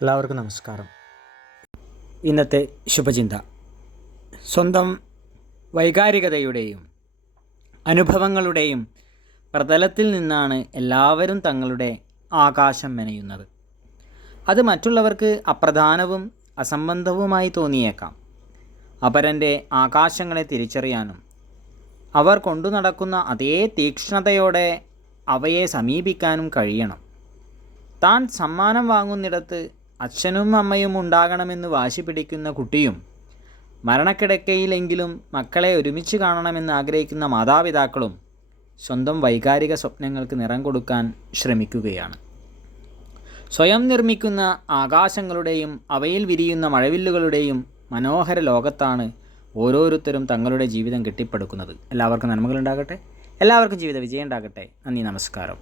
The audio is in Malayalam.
എല്ലാവർക്കും നമസ്കാരം. ഇന്നത്തെ ശുഭചിന്ത സ്വന്തം വൈകാരികതയുടെയും അനുഭവങ്ങളുടെയും പ്രതലത്തിൽ നിന്നാണ് എല്ലാവരും തങ്ങളുടെ ആകാശം മെനയുന്നത്. അത് മറ്റുള്ളവർക്ക് അപ്രധാനവും അസംബന്ധവുമായി തോന്നിയേക്കാം. അപരൻ്റെ ആകാശങ്ങളെ തിരിച്ചറിയാനും അവർ കൊണ്ടു നടക്കുന്ന അതേ തീക്ഷ്ണതയോടെ അവയെ സമീപിക്കാനും കഴിയണം. താൻ സമ്മാനം വാങ്ങുന്നിടത്ത് അച്ഛനും അമ്മയും ഉണ്ടാകണമെന്ന് വാശി പിടിക്കുന്ന കുട്ടിയും മരണക്കിടക്കയിലെങ്കിലും മക്കളെ ഒരുമിച്ച് കാണണമെന്ന് ആഗ്രഹിക്കുന്ന മാതാപിതാക്കളും സ്വന്തം വൈകാരിക സ്വപ്നങ്ങൾക്ക് നിറം കൊടുക്കാൻ ശ്രമിക്കുകയാണ്. സ്വയം നിർമ്മിക്കുന്ന ആകാശങ്ങളുടെയും അവയിൽ വിരിയുന്ന മഴവില്ലുകളുടെയും മനോഹര ലോകത്താണ് ഓരോരുത്തരും തങ്ങളുടെ ജീവിതം കെട്ടിപ്പടുക്കുന്നത്. എല്ലാവർക്കും നന്മകളുണ്ടാകട്ടെ. എല്ലാവർക്കും ജീവിത വിജയം ഉണ്ടാകട്ടെ. നന്ദി, നമസ്കാരം.